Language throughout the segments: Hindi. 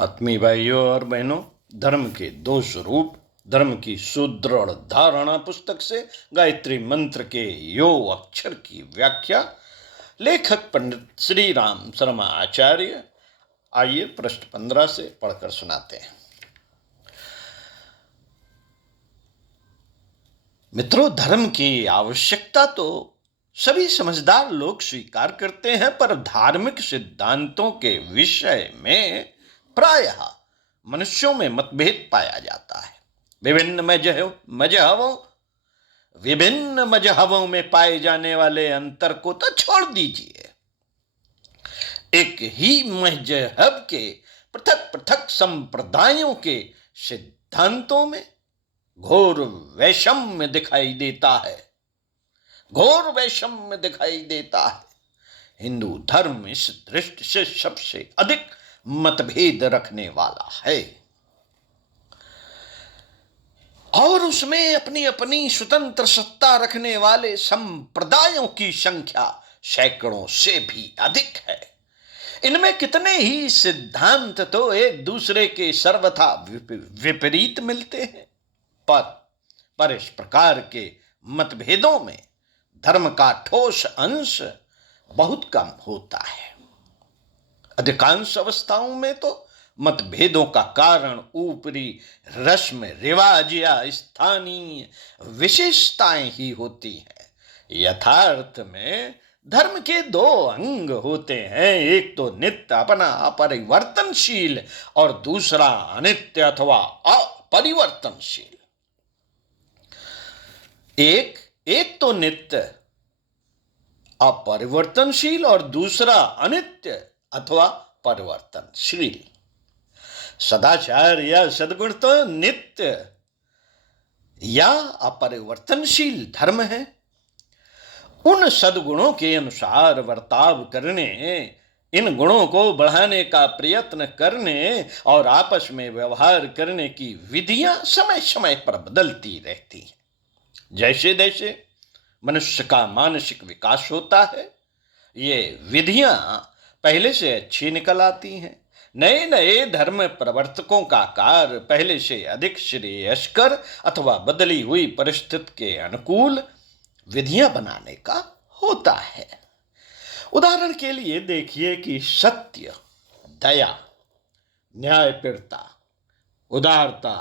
आत्मीय भाइयों और बहनों, धर्म के दो स्वरूप, धर्म की सुदृढ़ धारणा पुस्तक से गायत्री मंत्र के यो अक्षर की व्याख्या लेखक पंडित श्री राम शर्मा आचार्य। आइए पृष्ठ 15 से पढ़कर सुनाते हैं। मित्रों, धर्म की आवश्यकता तो सभी समझदार लोग स्वीकार करते हैं, पर धार्मिक सिद्धांतों के विषय में प्रायः मनुष्यों में मतभेद पाया जाता है। विभिन्न मजहबों में पाए जाने वाले अंतर को तो छोड़ दीजिए, एक ही मजहब के पृथक पृथक संप्रदायों के सिद्धांतों में घोर वैषम्य दिखाई देता है। हिंदू धर्म इस दृष्टि से सबसे अधिक मतभेद रखने वाला है और उसमें अपनी अपनी स्वतंत्र सत्ता रखने वाले संप्रदायों की संख्या सैकड़ों से भी अधिक है। इनमें कितने ही सिद्धांत तो एक दूसरे के सर्वथा विपरीत मिलते हैं, पर इस प्रकार के मतभेदों में धर्म का ठोस अंश बहुत कम होता है। अधिकांश अवस्थाओं में तो मतभेदों का कारण ऊपरी रस्म रिवाज या स्थानीय विशेषताएं ही होती हैं। यथार्थ में धर्म के दो अंग होते हैं, एक तो नित्य अपना अपरिवर्तनशील और दूसरा अनित्य अथवा अपरिवर्तनशील। एक तो नित्य अपरिवर्तनशील और दूसरा अनित्य अथवा परिवर्तनशील। सदाचार या सद्गुण तो नित्य या अपरिवर्तनशील धर्म है। उन सद्गुणों के अनुसार बर्ताव करने, इन गुणों को बढ़ाने का प्रयत्न करने और आपस में व्यवहार करने की विधियां समय समय पर बदलती रहती हैं। जैसे जैसे मनुष्य का मानसिक विकास होता है, ये विधियां पहले से अच्छी निकल आती हैं। नए नए धर्म प्रवर्तकों का कार्य पहले से अधिक श्रेयस्कर अथवा बदली हुई परिस्थिति के अनुकूल विधियां बनाने का होता है। उदाहरण के लिए देखिए कि सत्य, दया, न्यायप्रियता, उदारता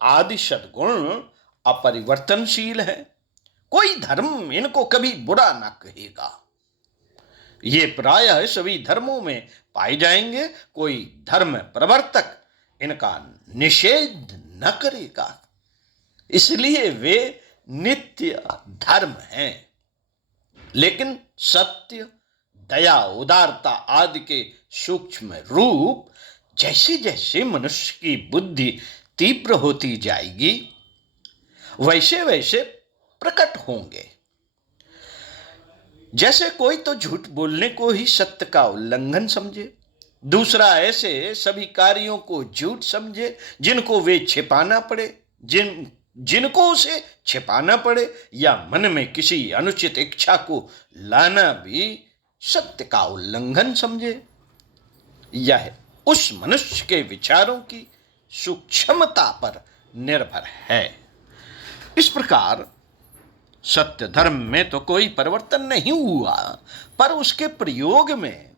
आदि सद्गुण अपरिवर्तनशील हैं। कोई धर्म इनको कभी बुरा ना कहेगा। ये प्रायः सभी धर्मों में पाए जाएंगे। कोई धर्म प्रवर्तक इनका निषेध न करेगा, इसलिए वे नित्य धर्म हैं। लेकिन सत्य, दया, उदारता आदि के सूक्ष्म रूप जैसे जैसे मनुष्य की बुद्धि तीव्र होती जाएगी, वैसे वैसे प्रकट होंगे। जैसे कोई तो झूठ बोलने को ही सत्य का उल्लंघन समझे, दूसरा ऐसे सभी कार्यों को झूठ समझे जिनको उसे छिपाना पड़े, या मन में किसी अनुचित इच्छा को लाना भी सत्य का उल्लंघन समझे। यह उस मनुष्य के विचारों की सूक्ष्मता पर निर्भर है। इस प्रकार सत्य धर्म में तो कोई परिवर्तन नहीं हुआ, पर उसके प्रयोग में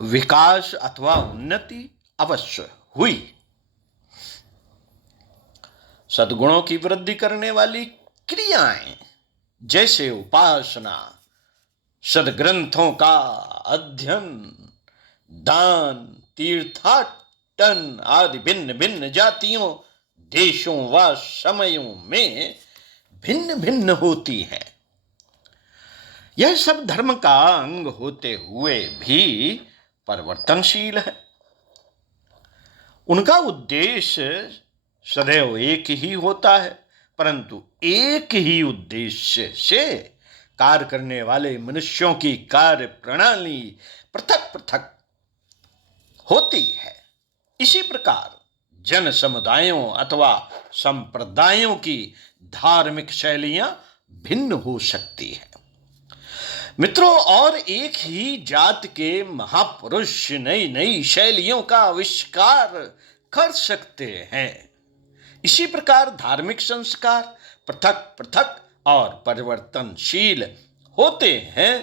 विकास अथवा उन्नति अवश्य हुई। सद्गुणों की वृद्धि करने वाली क्रियाएं जैसे उपासना, सद्ग्रंथों का अध्ययन, दान, तीर्थाटन आदि भिन्न भिन्न जातियों, देशों व समयों में भिन्न भिन्न होती हैं। यह सब धर्म का अंग होते हुए भी परिवर्तनशील है। उनका उद्देश्य सदैव एक ही होता है, परंतु एक ही उद्देश्य से कार्य करने वाले मनुष्यों की कार्य प्रणाली पृथक पृथक होती है। इसी प्रकार जन समुदायों अथवा संप्रदायों की धार्मिक शैलियां भिन्न हो सकती हैं। मित्रों, और एक ही जात के महापुरुष नई नई शैलियों का आविष्कार कर सकते हैं। इसी प्रकार धार्मिक संस्कार पृथक पृथक और परिवर्तनशील होते हैं।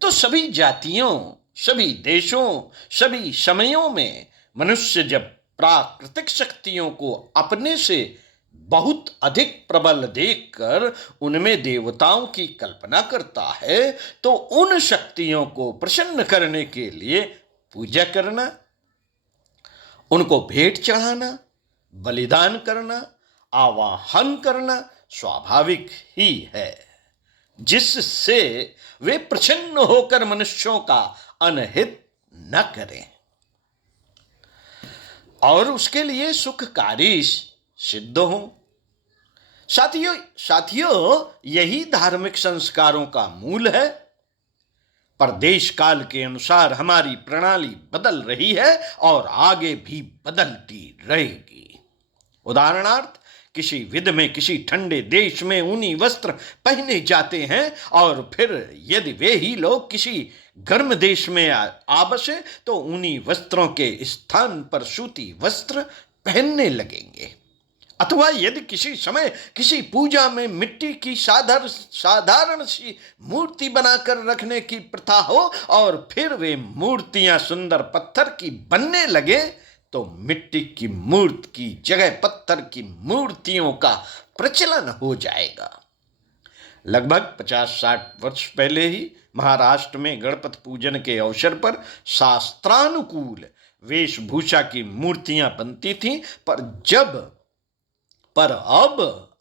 तो सभी जातियों, सभी देशों, सभी समयों में मनुष्य जब प्राकृतिक शक्तियों को अपने से बहुत अधिक प्रबल देखकर उनमें देवताओं की कल्पना करता है, तो उन शक्तियों को प्रसन्न करने के लिए पूजा करना, उनको भेंट चढ़ाना, बलिदान करना, आवाहन करना स्वाभाविक ही है, जिससे वे प्रसन्न होकर मनुष्यों का अनहित न करें और उसके लिए सुखकारी सिद्ध हों। साथियों, यही धार्मिक संस्कारों का मूल है। पर देश काल के अनुसार हमारी प्रणाली बदल रही है और आगे भी बदलती रहेगी। उदाहरणार्थ, किसी विध में किसी ठंडे देश में ऊनी वस्त्र पहने जाते हैं और फिर यदि वे ही लोग किसी गर्म देश में आ बसे तो ऊनी वस्त्रों के स्थान पर सूती वस्त्र पहनने लगेंगे। अथवा यदि किसी समय किसी पूजा में मिट्टी की साधारण सी मूर्ति बनाकर रखने की प्रथा हो और फिर वे मूर्तियां सुंदर पत्थर की बनने लगे, तो मिट्टी की मूर्ति की जगह पत्थर की मूर्तियों का प्रचलन हो जाएगा। लगभग 50-60 वर्ष पहले ही महाराष्ट्र में गणपति पूजन के अवसर पर शास्त्रानुकूल वेशभूषा की मूर्तियां बनती थीं, पर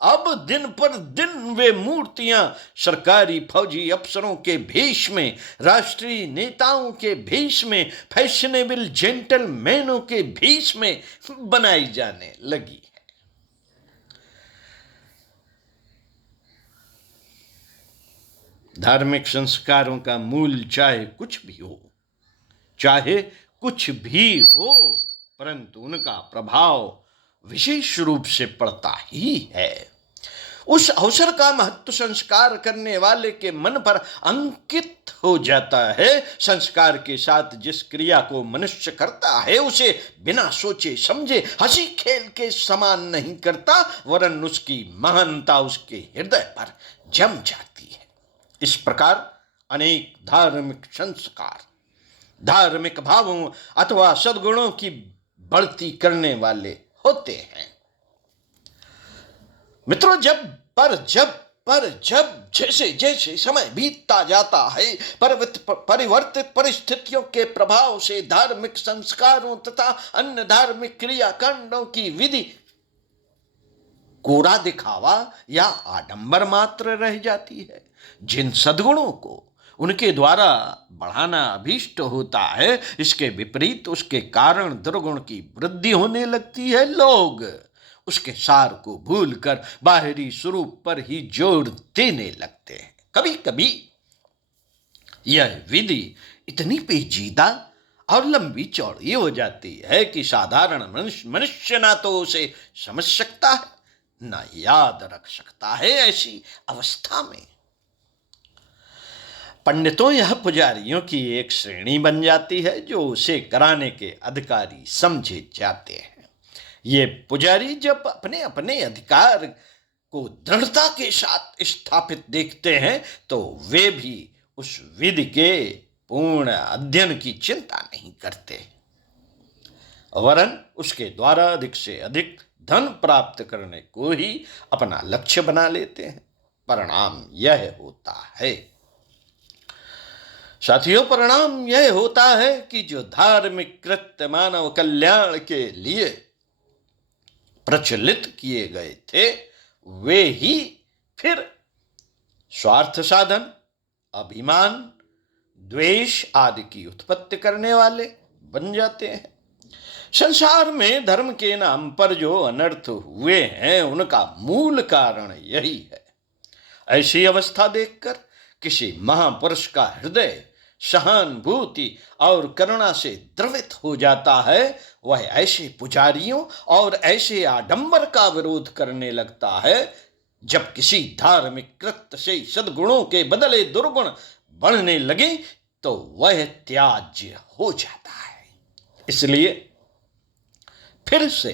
अब दिन पर दिन वे मूर्तियां सरकारी फौजी अफसरों के भेष में, राष्ट्रीय नेताओं के भेष में, फैशनेबल जेंटलमैनों के भेष में बनाई जाने लगी है। धार्मिक संस्कारों का मूल चाहे कुछ भी हो, परंतु उनका प्रभाव विशेष रूप से पड़ता ही है। उस अवसर का महत्व संस्कार करने वाले के मन पर अंकित हो जाता है। संस्कार के साथ जिस क्रिया को मनुष्य करता है उसे बिना सोचे समझे हंसी खेल के समान नहीं करता, वरन उसकी महानता उसके हृदय पर जम जाती है। इस प्रकार अनेक धार्मिक संस्कार धार्मिक भावों अथवा सद्गुणों की बढ़ती करने वाले होते हैं। मित्रों, जब जैसे जैसे समय बीतता जाता है, परिवर्तित परिस्थितियों के प्रभाव से धार्मिक संस्कारों तथा अन्य धार्मिक क्रियाकांडों की विधि कोरा दिखावा या आडंबर मात्र रह जाती है। जिन सद्गुणों को उनके द्वारा बढ़ाना अभीष्ट होता है, इसके विपरीत उसके कारण दुर्गुण की वृद्धि होने लगती है। लोग उसके सार को भूलकर बाहरी स्वरूप पर ही जोर देने लगते हैं। कभी कभी यह विधि इतनी पेचीदा और लंबी चौड़ी हो जाती है कि साधारण मनुष्य ना तो उसे समझ सकता है, ना याद रख सकता है। ऐसी अवस्था में पंडितों या पुजारियों की एक श्रेणी बन जाती है जो उसे कराने के अधिकारी समझे जाते हैं। ये पुजारी जब अपने अपने अधिकार को दृढ़ता के साथ स्थापित देखते हैं तो वे भी उस विधि के पूर्ण अध्ययन की चिंता नहीं करते, वरन उसके द्वारा अधिक से अधिक धन प्राप्त करने को ही अपना लक्ष्य बना लेते हैं। परिणाम यह होता है साथियों, परिणाम यह होता है कि जो धार्मिक कृत्य मानव कल्याण के लिए प्रचलित किए गए थे, वे ही फिर स्वार्थ साधन, अभिमान, द्वेष आदि की उत्पत्ति करने वाले बन जाते हैं। संसार में धर्म के नाम पर जो अनर्थ हुए हैं, उनका मूल कारण यही है। ऐसी अवस्था देखकर किसी महापुरुष का हृदय सहानुभूति और करुणा से द्रवित हो जाता है। वह ऐसे पुजारियों और ऐसे आडंबर का विरोध करने लगता है। जब किसी धार्मिक कृत्य से सद्गुणों के बदले दुर्गुण बढ़ने लगे तो वह त्याज्य हो जाता है। इसलिए फिर से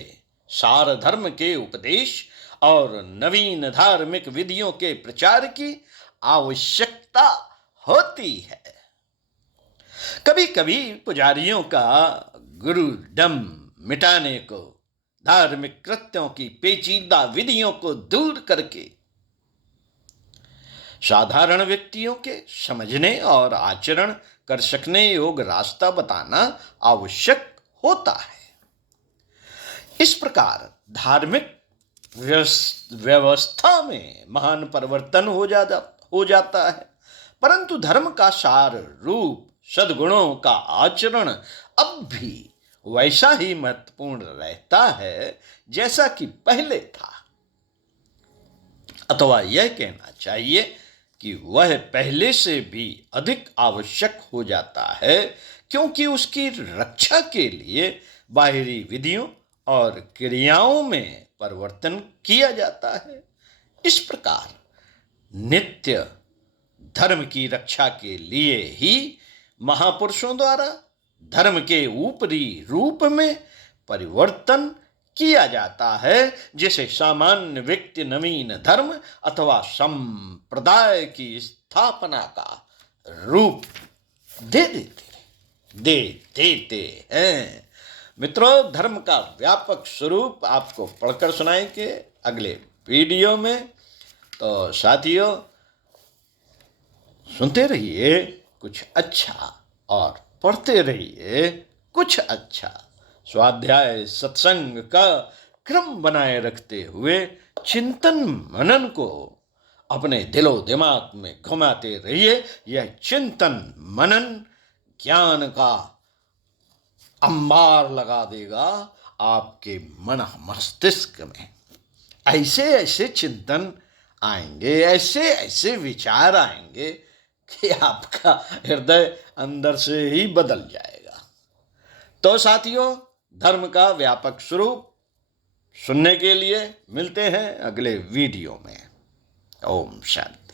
सार धर्म के उपदेश और नवीन धार्मिक विधियों के प्रचार की आवश्यकता होती है। कभी कभी पुजारियों का गुरुडम मिटाने को, धार्मिक कृत्यों की पेचीदा विधियों को दूर करके साधारण व्यक्तियों के समझने और आचरण कर सकने योग्य रास्ता बताना आवश्यक होता है। इस प्रकार धार्मिक व्यवस्था में महान परिवर्तन हो जाता है, परंतु धर्म का सार रूप सद्गुणों का आचरण अब भी वैसा ही महत्वपूर्ण रहता है जैसा कि पहले था, अथवा यह कहना चाहिए कि वह पहले से भी अधिक आवश्यक हो जाता है, क्योंकि उसकी रक्षा के लिए बाहरी विधियों और क्रियाओं में परिवर्तन किया जाता है। इस प्रकार नित्य धर्म की रक्षा के लिए ही महापुरुषों द्वारा धर्म के ऊपरी रूप में परिवर्तन किया जाता है, जिसे सामान्य व्यक्ति नवीन धर्म अथवा संप्रदाय की स्थापना का रूप दे देते हैं। मित्रों, धर्म का व्यापक स्वरूप आपको पढ़कर सुनाएंगे अगले वीडियो में। तो साथियों, सुनते रहिए कुछ अच्छा और पढ़ते रहिए कुछ अच्छा। स्वाध्याय सत्संग का क्रम बनाए रखते हुए चिंतन मनन को अपने दिलो दिमाग में घुमाते रहिए। यह चिंतन मनन ज्ञान का अंबार लगा देगा आपके मन मस्तिष्क में। ऐसे ऐसे चिंतन आएंगे, ऐसे ऐसे विचार आएंगे कि आपका हृदय अंदर से ही बदल जाएगा। तो साथियों, धर्म का व्यापक स्वरूप सुनने के लिए मिलते हैं अगले वीडियो में। ओम शांति।